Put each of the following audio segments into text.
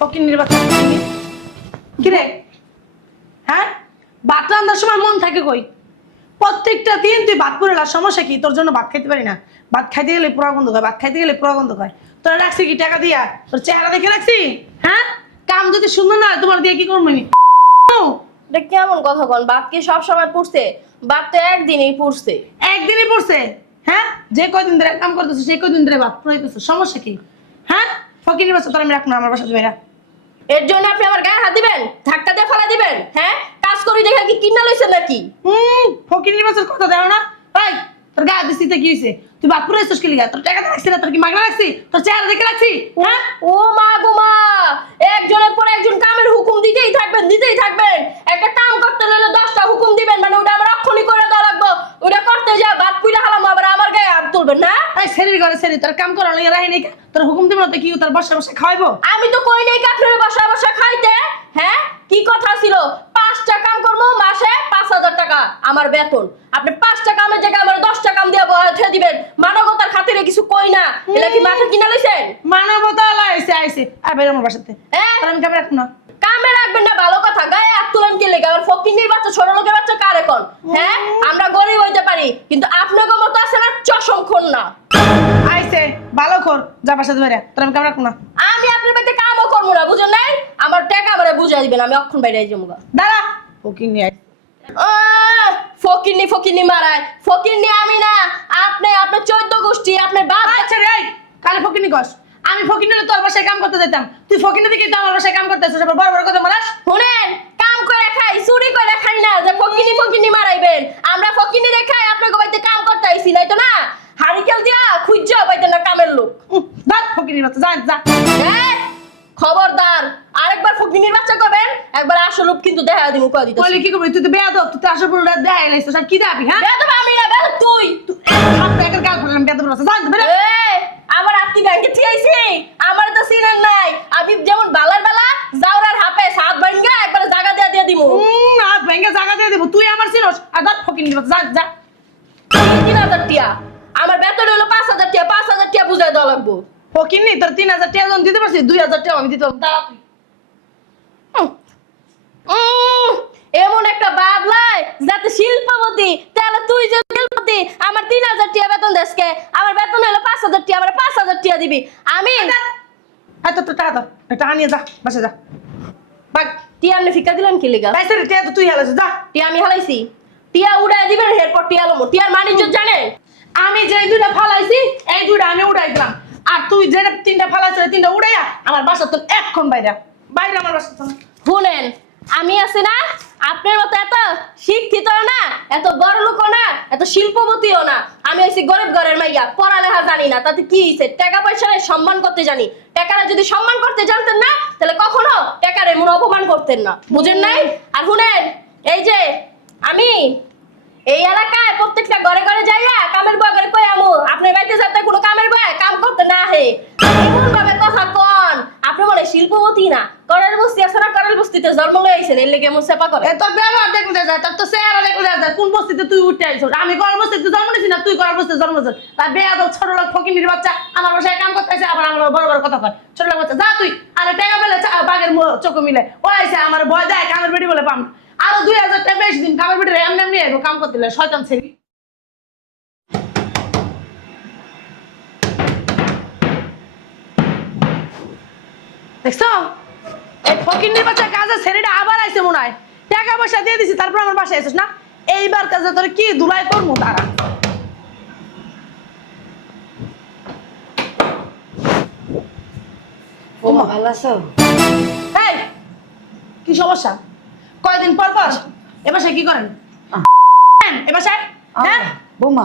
ফকিন্নির বাচ্চা কি রে? হ্যাঁ, ভাত রান্নার সময় মন থাকে কই? প্রত্যেকটা দিন তুই ভাত করে লাস, সমস্যা কি? তোর জন্য ভাত খাইতে পারি না। ভাত খাইতে গেলে পোড়া গন্ধ হয়, ভাত খাইতে গেলে পোড়া গন্ধ হয়। তোরা রাখছি কি টাকা দিয়া? তোর চেহারা দেখে রাখছি? হ্যাঁ, কাম যদি সুন্দর না হয় তোমার দিয়ে কি করবো? এটা কেমন কথা কন? বাপ কি সব সময় পুড়ছে? বাপ তো একদিনই পুড়ছে। একদিনই পড়ছে। হ্যাঁ, যে কয়দিন ধরে কাম করতেছো সেই কয়দিন ধরে ভাত পুরাইতেছো, সমস্যা কি? হ্যাঁ, ফকিন্নির বাচ্চা তোর আমি রাখবো না আমার বাসা বেরা। এর জন্য আপনি আমার গায়ে হাত দিবেন, ধাক্কা দিয়ে ফেলা দিবেন? হ্যাঁ, কাজ করি দেখে কি কিনা লইছেন নাকি? ফকিন্নির বাচ্চার কথা জানো না? ভাই তোর গায়ে দিছি কি হয়েছে? তুই ভাত পুরাইছিস কি লিগা? তোর টাকা রাখছি না? তোর কি মাগনা রাখছি? তোর চেহারা দেখে রাখছি? হ্যাঁ, ও মা গো মা, একজনের পর একজন কামের হুকুম দিতেই থাকবেন। একটা কাম করতে হলে 10টা হুকুম দিবেন, মানে ওটা আমার অক্ষণই করে দেওয়া লাগবে। ওটা করতে যা ভাত পুইলা হালাম, আবার আমার গায়ে হাত তুলবেন না? এই সেরির ঘরে সেরি তোর কাম করার লাগে রাহি নাই কা? তোর হুকুম দিব না তো কি তোর বসে বসে খাওয়াইবো? আমি তো কই নাই আপনার বাসা খাইতে। হ্যাঁ, কি কথা ছিল? 5টা কাম করবো, মাসে 5000 টাকা আমার বেতন। আপনি 5টা কামের জায়গায় আমার 10টা কাম দিয়ে বহাতে দিবেন। মানবতার খাতিরে কিছু কই না। এটা কি মাথা কিনা লইছেন? মানবতা আইছে আইছে আর বের আমার বাসাতে। হ্যাঁ, তোর আমি কামে রাখবো না। কামে রাখবেন না ভালো কথা, গায়ে হাত তুলেন কি লেগে? আমার ফকিন্নির বাচ্চা, ছোট লোকের বাচ্চা কারে কোন? হ্যাঁ, আমরা গরিব হইতে পারি কিন্তু আপনাকে মতো আছে না চশমখন না। আইছে ভালো কর, যা বাসাতে বেরা, তোর আমি কামে রাখবো না। আমি আপনার বাড়িতে কামও করবো না, বুঝেন নাই? আমার টাকা আমারে বুঝাই দিবেন, আমি অক্ষণ বাইরে যাবো। দাঁড়া, ফকিন্নি আই। ফকিন্নি মারায়। ফকিন্নি আমি না, আপনি আপনার 14 গোষ্ঠী, আপনার বাপ। আচ্ছা রে, কালে ফকিন্নি কস। আমি ফকিন্নি হলে তোর বাসায় কাম করতে যেতাম। তুই ফকিন্নি দিকে তো আমার বাসায় কাম করতে আসছিস, আবার বড় বড় কথা বলাস। শুনেন, কাম করে খাই, চুরি করে খাই না যে ফকিন্নি মারাইবেন। আমরা ফকিন্নি দেখাই আপনাকে বাড়িতে কাম করতে আইছি, নাই তো না? হারিকেল দিয়া খুঁজা পাইতেন না কামের লোক। দাঁড় ফকিন্নির বাচ্চা, যা যা। এই, খবরদার, আরেকবার ফকিন্নির বাচ্চা করবেন, একবার আসল রূপ কিন্তু দেখা দিমু কই দিতেছি। বলি কি করবি? তুই তো বেয়াদব, তুই তো আসল পুরো দেখাই লাইছিস, আর কি দাবি? হ্যাঁ, বেয়াদব আমি না, বেয়াদব তুই। হাত একের গাল ফেললাম, বেয়াদব বাচ্চা, যা বেরা। এই, আমার আত্মি ব্যাংকে ঠিয়াইছি, আমার তো সিনার নাই। আমি যেমন বালার বালা জাউরার হাপে সাত ভাঙ্গা একবার জায়গা দিয়ে দিমু। হাত ভেঙে জায়গা দিয়ে দেবো, তুই আমার চিনস। আর দাঁড় ফকিন্নির বাচ্চা, যা যা। 3000 টিয়া, আমার বেতন হলো 5000 টিয়া, 5000 টিয়া বুঝাই দেওয়া লাগবো। ফকিন্নি তোর 3000 টাকা যখন দিতে পারছি, 2000 টাকা আমি দিতে পারবো। দাঁড়া তুই। এমন একটা বাবলাই যাতে শিল্পপতি, তাহলে তুই যে শিল্পপতি, আমার 3000 টিয়া বেতন দেশকে, আমার বেতন হলো 5000 টিয়া, আমার 5000 টিয়া দিবি। আমি এত তো টাকা দাও, টাকা নিয়ে যা, বাসা যা। বাগ টিয়া আপনি ফিকা দিলেন কি লিগা? বাইসে টাকা তো তুই হেলাছিস, যা। টিয়া আমি হালাইছি, টিয়া উড়াই দিবেন, এরপর টিয়া লমো। টিয়ার মানিজ্য জানেন? আমি যে দুইটা ফালাইছি, এই দুইটা আমি উড়াই দিলাম। আর তুই যেটা 3টা ফালাইছিস, 3টা উড়াইয়া আমার বাসা তো এক্ষণ বাইরে বাইরে আমার বাসা তো। শুনেন, আমি আছি না, আপনার মতো এত শিক্ষিত না, এত বড় লোক না, এত শিল্পপতিও না। আমি হইছি গরিব ঘরের মাইয়া, পড়ালেখা জানি না, তাতে কি হইছে? টাকা পয়সা সম্মান করতে জানি। টাকারা যদি সম্মান করতে জানতেন না, তাহলে কখনো টাকার এমন অপমান করতেন না, বুঝেন নাই? আর শুনেন, এই যে আমি এই এলাকায় প্রত্যেকটা ঘরে ঘরে যাইয়া কামের বয় করে কই আমু, আপনার বাড়িতে যাতে কোনো কামের বয় কাম করতে না হে। এমন ভাবে কথা কন, আপনি বলে শিল্পপতি না, করার বস্তি আছে না, করার বস্তিতে জন্ম লইছেন, এর লেগে এমন সেপা করে। তোর ব্যবহার দেখলে যায়, তোর তো চেহারা দেখলে যায়, কোন বস্তিতে তুই উঠতে আইছিস? আমি করার বস্তিতে জন্ম নিছি না, তুই করার বস্তিতে জন্ম নিছিস? তার বেয়াদব ছোট লোক ফকিন্নির বাচ্চা আমার বাসায় কাম করতে আইছে, আবার আমার বড় বড় কথা কয়। ছোট লোক বাচ্চা, যা তুই। আরে টাকা পেলে বাঘের চোখ মিলে ও আইছে, আমার ভয় দেয়, কামের বেটি বলে পাম। আরো 2000 টাকা বেশি দিন কামের বেটি এমনি এমনি আইবো কাম করতে, শয়তান ছেলে। দেখছো, এই ফকিন্নির বাচ্চা কাজে ছেলেটা আবার আইছে মনে হয়। টাকা পয়সা দিয়ে দিছি, তারপর আমার বাসায় আইছিস না? এইবার কাজে তোর কি ধুলাই করবো তারা। ওমা ভালো আছো? এই কি সমস্যা? কয়দিন পর পর এ বাসায় কি করেন? এ বাসায় হ্যাঁ বৌমা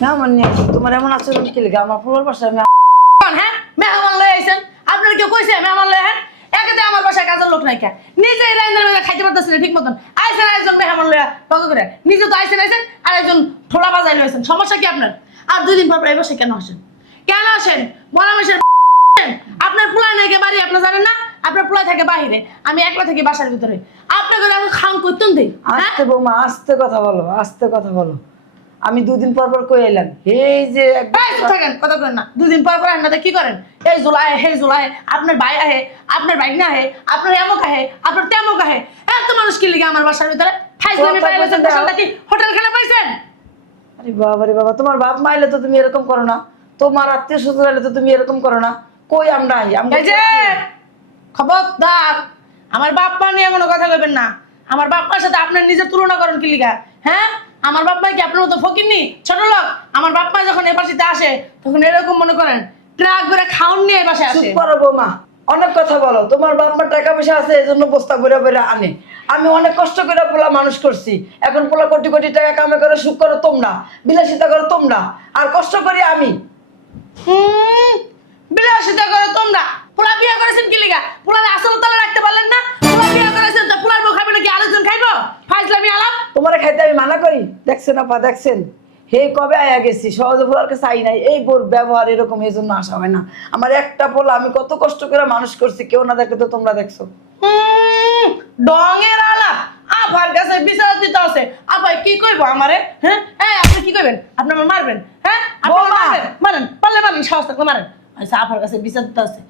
মেহমান নিয়ে আসি, তোমার এমন আচরণ কি লেগে? আমার ফুলের বাসায় আমি হ্যাঁ মেহমান লয়ে আইছেন? আপনার কেউ কইছে মেহমান লয়ে? হ্যাঁ, একেতে আমার বাসায় কাজের লোক নাই কে, নিজে রান্নার মেলা খাইতে পারতেছেন ঠিক মতন, আইছেন একজন মেহমান লয়া কত করে, নিজে তো আইছেন আর একজন ঠোলা বাজাই লয়েছেন, সমস্যা কি আপনার? আর 2 দিন পর পর এই বাসায় কেন আসেন? কেন আসেন? বলা মাসের আপনার পোলায় নাকি বাড়ি, আপনি জানেন না? আপনার পোলায় থাকে বাহিরে, আমি একলা থাকি বাসার ভিতরে। আপনাকে খাম করতেন দিই। আস্তে বৌমা, আস্তে কথা বলো, আস্তে কথা বলো। আমি 2 দিন পর পর কই এলাম, এই যে থাকেন কথা করেন না। 2 দিন পর পর রান্নাতে কি করেন? এই জুলাই হে জুলাই আপনার ভাই আহে আপনার ভাই না আহে আপনার এমক আহে আপনার তেমক আহে এত মানুষ কি লিগে আমার বাসার ভিতরে ফাইজলামি পাই গেছেন পেছনটা কি হোটেল খানা পাইছেন আরে বাবা রে বাবা, তোমার বাপ মাইলে তো তুমি এরকম করো না, তোমার আত্মীয় স্বজন হলে তো তুমি এরকম করো না। কই আমরা আমরা এই যে খবরদার আমার বাপ মা নিয়ে কোনো কথা কইবেন না। আমার বাপ মার সাথে আপনার নিজের তুলনা করেন কি লিগা? হ্যাঁ, আমার বাপ মা কি আপনার মতো ফকিরনি ছোট লোক? আমার বাপ মা যখন এ বাড়িতে আসে তখন এরকম মনে করেন ট্রাক করে খাউন নিয়ে এই বাসায় চুপ আসে। করো বৌমা, অনেক কথা বলো। তোমার বাপ মার টাকা পয়সা আছে এই জন্য বস্তা বইরা বইরা আনে। আমি অনেক কষ্ট করে পোলা মানুষ করছি, এখন পোলা কোটি কোটি টাকা কামে করে সুখ করো তোমরা, বিলাসিতা করো তোমরা, আর কষ্ট করি আমি। বিলাসিতা করে তোমরা। পোলা বিয়ে করেছেন কি লিগা? পোলার আসল তলে রাখতে পারলেন না? পোলা বিয়ে করেছেন তো পোলার বউ খাবে নাকি আরেকজন খাইবো? ফাইজলামি আলাপ। তোমারে খাইতে আমি মানা করি? দেখছেন আপা, দেখছেন হে কবে আয়া গেছি, সহজে পোলার কাছে আই নাই। এই বোর ব্যবহার এরকম, এই জন্য আসা হয় না। আমার একটা পোলা আমি কত কষ্ট করে মানুষ করছি, কেউ না দেখে তো তোমরা দেখছো। ডঙের আলাপ আবার কাছে বিচার দিতে আছে। আবার কি কইবো আমারে? হ্যাঁ, এই আপনি কি কইবেন? আপনি আমার মারবেন? হ্যাঁ, আপনি আমার বৌমা। মারবেন? মারেন, পারলে মারেন, সাহস থাকলে মারেন। আচ্ছা, আপার কাছে বিচার দিতে আছে।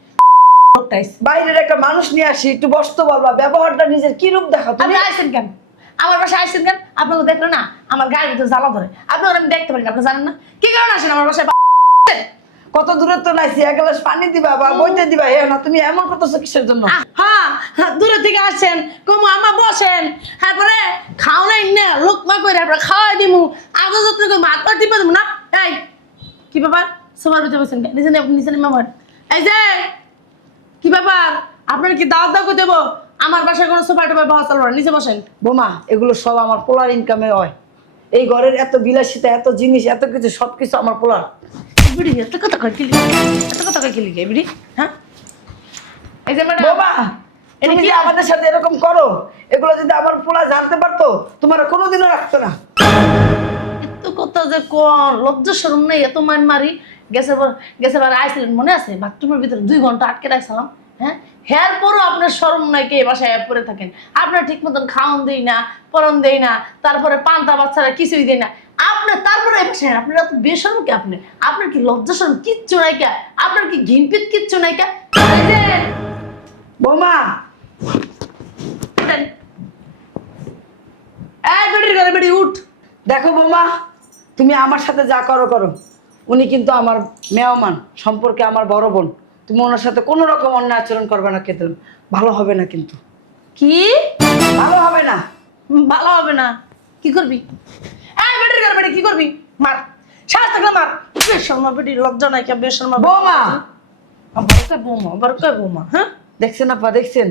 লোকটাইছে। বাইরের একটা মানুষ নিয়ে আসি, একটু বসতে বলবা, ব্যবহারটা নিজের কি রূপ দেখাও আপনি তুমি। আইছেন কেন? আমার বাসায় আইছেন কেন? আপনাকে দেখলে না আমার গায়ের ভিতরে জ্বালা ধরে। আপনার আমি দেখতে পারি না, আপনি জানেন না? কি কারণে আসেন আমার বাসায়? কত দূরত্ব নাইছি, এক গ্লাস পানি দিবা বা বইতে দিবা, হে না তুমি এমন করতেছো কিসের জন্য? হ্যাঁ, দূরে থেকে আসছেন, কমু আমা বসেন, তারপরে খাও নাই না লোকমা করে আপনার খাওয়াই দিমু, আগে যত্ন করে মাত পা টিপে দেবো না। এই কি ব্যাপার? সবার ভিতরে বসেন নিচে নিচে মামার। এই যে কি ব্যাপার? আপনার কি দাওয়াত দাও করে দেবো? আমার বাসায় কোনো সোফা টোফা বাবা চলবো না, নিচে বসেন। বোমা, এগুলো সব আমার পোলার ইনকামে হয়। এই ঘরের এত বিলাসিতা, এত জিনিস, এত কিছু, সবকিছু আমার পোলার। বিড়ি এত কথা কয় কি লিখে? এত কথা কয় কি লিখে বিড়ি? হ্যাঁ, এই যে ম্যাডাম বোমা, তুমি কি যে আমাদের সাথে এরকম করো, এগুলো যদি আমার পোলা জানতে পারতো, তোমার কোনোদিনও রাখতো না। এত কথা যে কোন লজ্জা শরম নেই, এত মান মারি। গেছে বার আইছিলেন মনে আছে? বাথরুমের ভিতরে 2 ঘন্টা আটকে রাখছিলাম। হ্যাঁ, হের পরও আপনার শরম নাই, কে বাসায় পড়ে থাকেন? আপনার ঠিক মতন খাওন দেই না, পরন দেই না, তারপরে পান্তা বাচ্চারা কিছুই দেই না। আপনার তারপরে বসেন, আপনার এত বেশরম কে? আপনি আপনার কি লজ্জা শরম কিচ্ছু নাই কে? আপনার কি ঘিনপিত কিচ্ছু নাই কে? এই যে, বোমা, উঠেন। এই বেটির ঘরে বেটি উঠ। দেখো বোমা, তুমি আমার সাথে যা করো করো, উনি কিন্তু আমার মেহমান সম্পর্কে আমার বড় বোন। তুমি ওনার সাথে কোনো রকম অন্যায় আচরণ করবে না, খেতে ভালো হবে না, কিন্তু কি ভালো হবে না। ভালো হবে না? কি করবি? এই বেটির ঘরে বেটি কি করবি? মার, সাহস থাকলে মার। বেশর্মা বেটি, লজ্জা নাই কে? বেশর্মা বৌমা, বারকায় বৌমা। হ্যাঁ, দেখছেন আপা, দেখছেন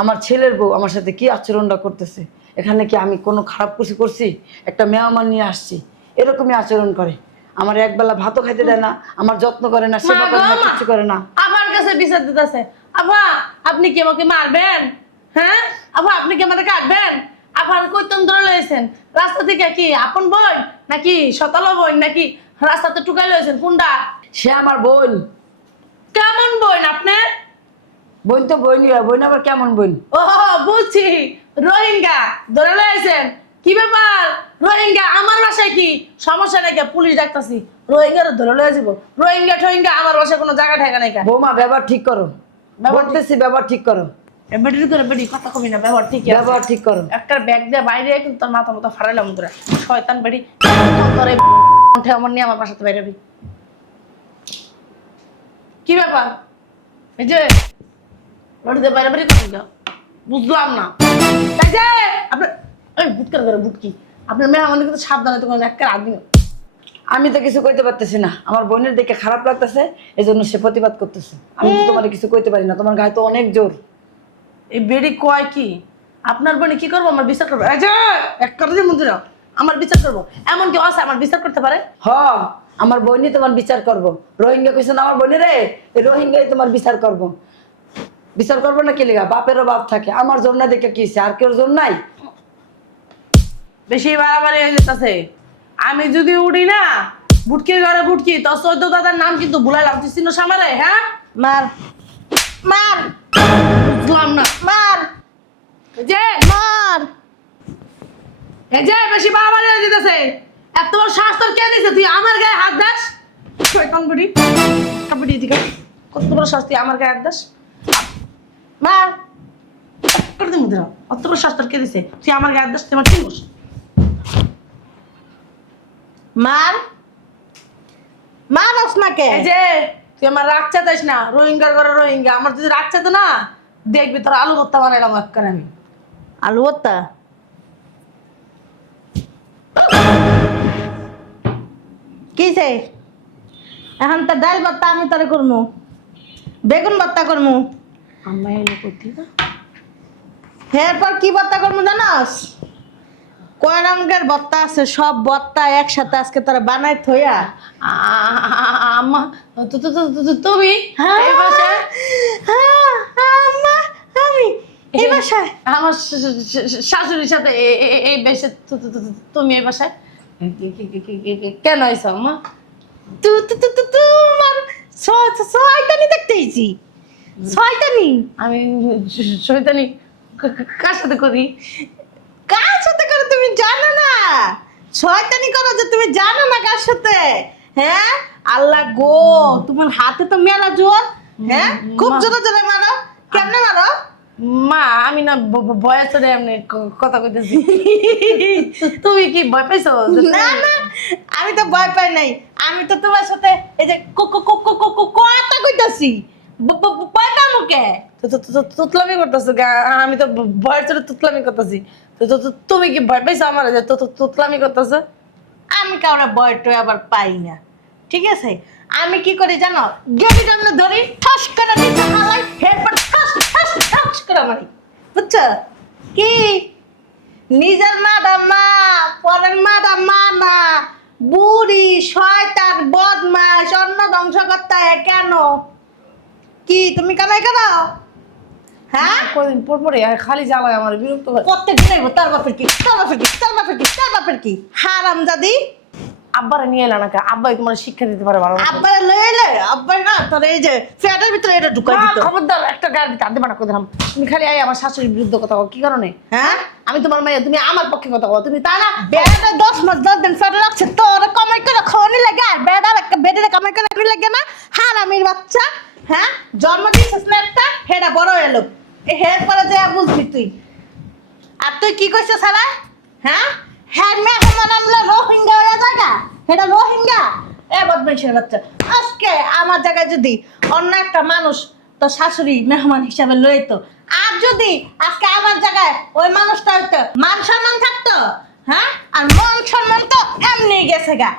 আমার ছেলের বউ আমার সাথে কি আচরণটা করতেছে? এখানে কি আমি কোনো খারাপ কিছু করছি? একটা মেহমান নিয়ে আসছি, এরকমই আচরণ করে। আমার একবেলা ভাতও খাইতে দেয় না, আমার যত্ন করে না, সেবা করে না, কিছু করে না। আমার কাছে বিচার দিতেছে। আবা, আপনি কি আমাকে মারবেন? হ্যাঁ, আবা আপনি কি আমাকে কাটবেন? আবার কইতন ধরে লয়েছেন রাস্তা থেকে? কি আপন বোন নাকি সকালো বোন নাকি রাস্তাতে টুকাই লয়েছেন? কোনটা? সে আমার বোন। কেমন বোন আপনার? বোন তো বোনই হয়, বোন আবার কেমন বোন? ও বুঝছি, রোহিঙ্গা ধরে লয়েছেন। কি ব্যাপার? রোহিঙ্গা আমার বাসায় কি সমস্যা নাকি? পুলিশ ডাকতাছি, রোহিঙ্গার ধরে লয়ে যাবো। রোহিঙ্গা ঠোহিঙ্গা আমার বাসায় কোনো জায়গা ঠেকা নাই। বৌমা, ব্যবহার ঠিক করো, ব্যবহার বলতেছি ব্যবহার ঠিক করো, বেটির করে বেটি কথা কবি না, ব্যবহার ঠিক ব্যবহার ঠিক করো। একটা ব্যাগ দিয়ে বাইরে কিন্তু তোর মাথা মতো ফারাইলাম তোরা শয়তান বেটি। তোর এই আমার নিয়ে আমার বাসাতে বাইরে হবি। কি ব্যাপার? এই যে বাড়িতে বাইরে বেরি করেন কেন? বুঝলাম না। এই যে আপনার এই বুটকার করে বুট কি আপনার মেয়ে আমাদের কিন্তু সাবধানে তো একটা আদমি। আমি তো কিছু কইতে পারতেছি না, আমার বোনের দেখে খারাপ লাগতেছে, এই জন্য সে প্রতিবাদ করতেছে। আমি তো তোমার কিছু কইতে পারি না, তোমার গায়ে তো অনেক জোর। এই বেড়ি কয় কি আপনার বোনে কি করবো? আমার বিচার করবো? এই যে এক করে দিয়ে মন্দির আমার বিচার করবো? এমন কেউ আছে আমার বিচার করতে পারে? হ, আমার বোনই তোমার বিচার করব। রোহিঙ্গা কইছেন আমার বোনের রে, এই রোহিঙ্গাই তোমার বিচার করব। বিচার করবো না কি লেগা? বাপেরও বাপ থাকে, আমার জোর না দেখে কি হইছে? আর কেউ জোর নাই? বেশি বাড়াবাড়ি হয়ে যেতেছে। আমি যদি উঠি না বুটকির ঘরে বুটকি, তোর চৈদ্দ দাদার নাম কিন্তু ভুলাইলাম। তুই চিনো সামারে? হ্যাঁ, মার মার। বুঝলাম না, মার। এই যে মার। এই যে বেশি বাড়াবাড়ি হয়ে যেতেছে। এত বড় শ্বাস তোর কে দিছে? তুই আমার গায়ে হাত দাস? শয়তান বুড়ি, কাপড় দিকে কত বড় শাস্তি আমার গায়ে আদাস মা করে দিমু দিরা অত বড় শাস্তি কে দিছে তুই আমার গায়ে আদাস তুই আমার কি বস মার মারস না কে এই যে তুই আমার রাগ চাতাইস না রোহিঙ্গার ঘরে রোহিঙ্গা আমার যদি রাগ চাতো না দেখবি তোর আলু ভর্তা বানাইলাম একবার আমি আলু ভর্তা কিসে এখন তো ডাল ভর্তা আমি তোরে করমু বেগুন ভর্তা করমু আম্মা এলো করতে না এরপর কি ভর্তা করমু জানাস কয় রঙের ভর্তা আছে সব ভর্তা একসাথে আজকে তোরা বানাই থইয়া আম্মা তুমি এই বাসায় আম্মা আমি এই বাসায় আমার শাশুড়ির সাথে এই বেশে তুমি এই বাসায় কেন আইছো আম্মা তোমার শয়তানি দেখতেইছি শয়তানি আমি শয়তানি কার সাথে করি কার সাথে করে তুমি জানো না শয়তানি করো যে তুমি জানো না কার সাথে হ্যাঁ আল্লাহ গো তোমার হাতে তো মেলা জোর হ্যাঁ খুব জোরে জোরে মারো কেমনে মারো মা আমি না বয়স ধরে এমনি কথা কইতেছি তুমি কি ভয় পাইছো না না আমি তো ভয় পাই নাই আমি তো তোমার সাথে এই যে কথা কইতাছি ভয় পাবো কে তুতলামি করতেছো আমি তো ভয়ের চড়ে তুতলামি করতেছি তুমি কি ভয় পাইছো আমার যে তুতলামি করতেছো আমি কাউরে ভয় টয় আবার পাই না ঠিক আছে আমি কি করি জানো গেড়ি জামনে ধরি ঠাস করে দিতে হালাই এরপর ঠাস ঠাস ঠাস করে মারি বুঝছো কি নিজের মাদাম মা পরের মাদাম মা না বুড়ি শয়তান বদমাশ অন্ন ধ্বংস করতে হয় কেন কি তুমি কামাই করো হ্যাঁ কদিন পর পরে খালি জ্বালায় আমার বিরক্ত করে প্রত্যেক দিন তার বাপের কি তার বাপের কি তার বাপের কি তার বাপের কি হারাম জাদি আব্বারে নিয়ে এলা না আব্বাই তোমার শিক্ষা দিতে পারে ভালো আব্বারে লয়ে এলে আব্বার না তোর এই যে ফ্যাটের ভিতরে এটা ঢুকাই দিত খবরদার একটা গায়ের ভিতরে আদে বানা করে দিলাম তুমি খালি আই আমার শাশুড়ির বিরুদ্ধে কথা বল কি কারণে হ্যাঁ আমি তোমার মাইয়া তুমি আমার পক্ষে কথা বল তুমি তা না বেড়াটা 10 মাস 10 দিন ফ্যাটে রাখছে তোর কামাই করে খাওয়ানি লাগে আর বেড়ে কামাই করে খাওয়ানি লাগে না হারামির বাচ্চা হ্যাঁ জন্ম দিয়েছিস না একটা হেডা বড় এলো এই হেড পরে যে বুঝবি তুই আর তুই কি কইছিস সারা হ্যাঁ হ্যাঁ মেহমান আনলে রোহিঙ্গা হয়ে যায় না এটা রোহিঙ্গা এ বদমাইশের বাচ্চা আজকে আমার জায়গায় যদি অন্য একটা মানুষ তো শাশুড়ি মেহমান হিসাবে লইতো আর যদি আজকে আমার জায়গায় ওই মানুষটা হইতো মান সম্মান থাকতো হ্যাঁ আর মন সম্মান তো এমনি গেছে গা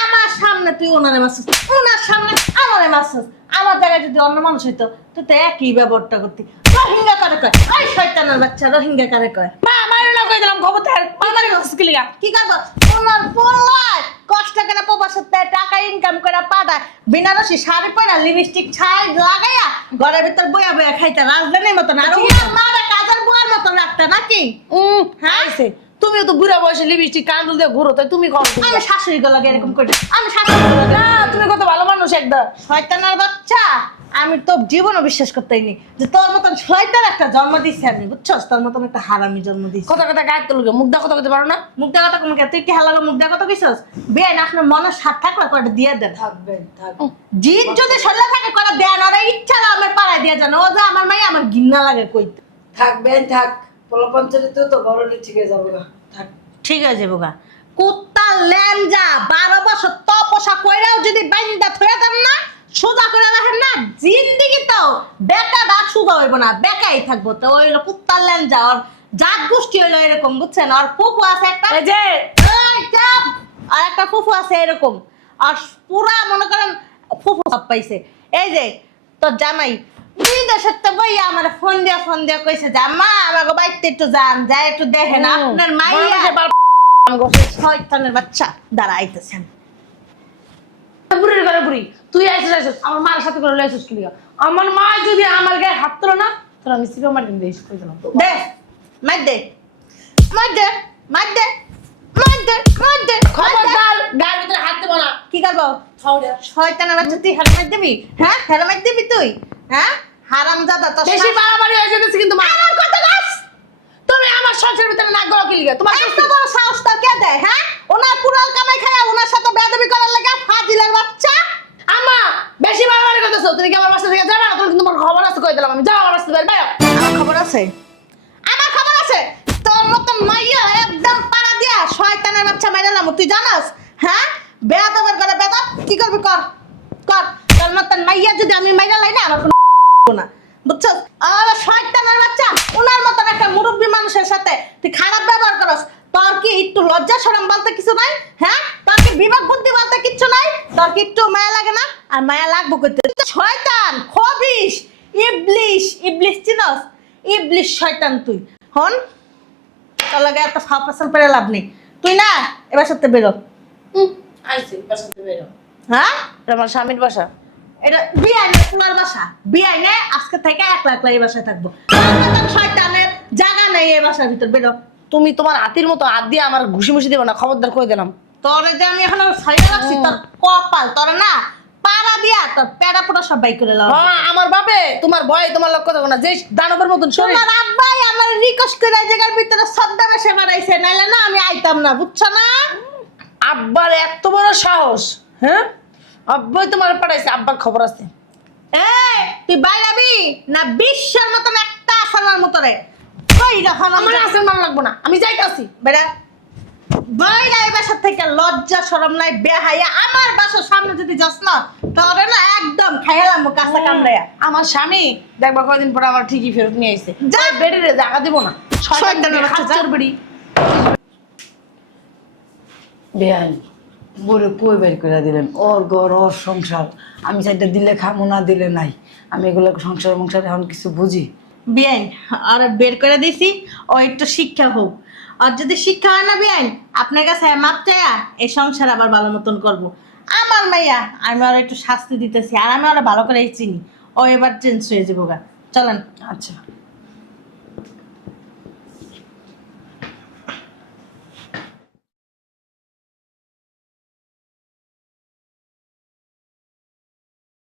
আমার সামনে তুই ওনারে মাসুস ওনার সামনে আমারে মাসুস আমার জায়গায় যদি অন্য মানুষ হইতো তুই তো একই ব্যবহারটা করতি রোহিঙ্গা করে কয় ওই শয়তানের বাচ্চা রোহিঙ্গা করে কয় মা মারি না কই দিলাম খবরদার মারি কথা কি লাগা কি করবো ওনার পোলায় কষ্ট করে প্রবাসতে টাকা ইনকাম করে পাঠায় বিনারসি শাড়ি পরা লিপস্টিক ছাই লাগাইয়া ঘরের ভিতর বইয়া বইয়া খাইতে রাজধানীর মতন আর ওনার মারা কাজের বুয়ার মতন রাখতে নাকি হ্যাঁ আইছে তুমিও তো বুড়া বয়সে লিপস্টিক কান্দুল দিয়ে ঘুরো তাই তুমি কর আমি শাশুড়ি লাগে এরকম করি আমি শাশুড়ি না তুমি কত ভালো মানুষ একদম শয়তানের বাচ্চা আমি তো জীবনও বিশ্বাস করতেই নি যে তোর মতন শয়তান একটা জন্ম দিচ্ছে আমি বুঝছস তোর মতন একটা হারামি জন্ম দিচ্ছে কথা কথা গায়ে তুলবে মুগ্ধা কথা কইতে পারো না মুগ্ধা কথা কম তুই কি হালাগো মুগ্ধা কথা কইছস বেন আপনার মনে সাথ থাকলে কয়টা দিয়ে দেন থাকবেন থাক জিদ যদি শরীরে থাকে করে দেন আর ইচ্ছা না আমার পাড়ায় দিয়ে যান ও যে আমার মাই আমার ঘৃণা লাগে কইতে থাকবেন থাক পোলাপঞ্চায়েত তো গরমে ঠিক হয়ে যাবো গা। থাক ঠিক আছে বোকা কুত্তা ল্যাংজা 12 বছর তপসা কইরাও যদি বাইন্দা থইয়া দেন না সোজা করে রাখেন না জিন্দেগি তো বেকাটা সোজা হইব না বেকাই থাকবো তো ওই হলো কুত্তা ল্যাংজা আর জাত গোষ্ঠী হইলো এরকম বুঝছেন আর ফুফু আছে একটা এই যে এই চাপ আর একটা ফুফু আছে এরকম আর পুরা মনে করেন ফুফু সব পাইছে এই যে তোর জামাই বিদেশের তো বইয়া আমার ফোন দিয়া কইছে যে আম্মা আমাকে বাইতে একটু যান যাই একটু দেখেন আপনার মাইয়া শয়তানের বাচ্চা দাঁড়াইতেছেন বুড়ির ঘরে বুড়ি তুই আইছিস আমার মার সাথে করে লইছিস কি লিগা আমার মা যদি আমার গায়ে হাত তোলো না তোর আমি সিপা মারতে দেইস কই দিলাম দে মার দে মার দে মার দে মার দে মার দে খবরদার গায়ের ভিতরে হাত দেব না কি করবো শয়তানের বাচ্চা তুই হেরে মার দিবি হ্যাঁ হেরে মার দিবি তুই হ্যাঁ হারামজাদা তোর বেশি বাড়াবাড়ি হয়ে যেতেছে কিন্তু মা আমার কথা গাছ তুমি আমার সংসারের ভিতরে নাক গলা কি লিগা তোমার এত বড় সাহস তো কে দেয় হ্যাঁ ওনার পুরাল কামাই খায় ওনার সাথে বেয়াদবি করার লাগা ফাজিলের বাচ্চা আমা বেশি বাড়াবাড়ি করতেছো। তুমি কি আমার বাসা থেকে যাবে না? তুমি তোমার খবর আছে কই দিলাম আমি। যাও আমার বাসা থেকে বাইরে। আমার খবর আছে, আমার খবর আছে। তোর মতন মাইয়া একদম পাড়া দিয়া শয়তানের বাচ্চা মাইরালাম, তুই জানাস? হ্যাঁ, বেয়াদবের করে বেয়াদব, কি করবি কর কর। তোর মতন মাইয়া যদি আমি মাইরা লাই না, আমার কোনো না, বুঝছস? আর শয়তানের বাচ্চা, ওনার মতন একটা মুরব্বী মানুষের সাথে তুই খারাপ ব্যবহার করস। তোর কি একটু লজ্জা শরম বলতে কিছু নাই? হ্যাঁ, তোর কি বিবেক বুদ্ধি বলতে কিচ্ছু নাই? তোর কি একটু মায়া লাগে না? আর মায়া লাগবো কইতে? শয়তান, খবিস, ইবলিশ। ইবলিশ চিনস? ইবলিশ শয়তান তুই। হন, তোর লাগে এত ফাপাসাল পেরে লাভ নেই। তুই না এবার সাথে বেরো। আইছি বাসা থেকে বাইরে। হ্যাঁ, এটা আমার স্বামীর বাসা। এটা বিআই না পুলার বাসা। বিআই না, আজকে থেকে একলা একলা এই বাসায় থাকবো। তোর মতন শয়তানের জায়গা নেই এই বাসার ভিতর, বেরো। তুমি তোমার হাতির মতো হাত দিয়ে আমার ঘুষি মুষি দেবো না, খবরদার করে দিলাম। তোরে যে আমি এখন ছাইড়া রাখছি, তোর কপাল, তোর না পাড়া দিয়া তোর পেড়া পোড়া সব বাই করে লাও। হ্যাঁ, আমার বাপে তোমার ভয় তোমার লক্ষ্য দেবো না, যে দানবের মতন শরীর। তোমার আব্বাই আমার রিকোয়েস্ট করে এই জায়গার ভিতরে শ্রদ্ধা বেশে বাড়াইছে, নাইলে না আমি আইতাম না, বুঝছো না? আব্বার এত বড় সাহস, হ্যাঁ? আব্বাই তোমার পাঠাইছে, আব্বার খবর আছে। এই তুই বাইরাবি না বিশ্বের মতন একটা আসানার মতো রে? কই রাখা আমার আসল মান লাগবো না, আমি যাইতাছি। বেড়া বাইরে এই বাসা থেকে লজ্জা শরম নাই, বেহায়া। আমার বাসার সামনে যদি যাস না, তাহলে না একদম খাইলাম কাঁচা কামড়ায়া। আমার স্বামী দেখবা কয়দিন পর আমার ঠিকই ফেরত নিয়ে আইছে। যা। বেড়ে জায়গা দিব না। শয়তানের বাচ্চা, যা। খাচ্চর বেড়ি। বেআইন বলে কই বের করে দিলেন? ওর ঘর, ওর সংসার। আমি চাইটা দিলে খামো, না দিলে নাই। আমি এগুলো সংসার এখন কিছু বুঝি? বিয়াইন আর বের করে দিছি, ও একটু শিক্ষা হোক। আর যদি শিক্ষা হয় না বিয়াইন, আপনার কাছে মাপ চাইয়া এই সংসার আবার ভালো মতন করবো। আমার মাইয়া, আমি আর একটু শাস্তি দিতেছি, আর আমি আরো ভালো করে চিনি। ও এবার চেঞ্জ হয়ে যাবো গা। চলেন। আচ্ছা।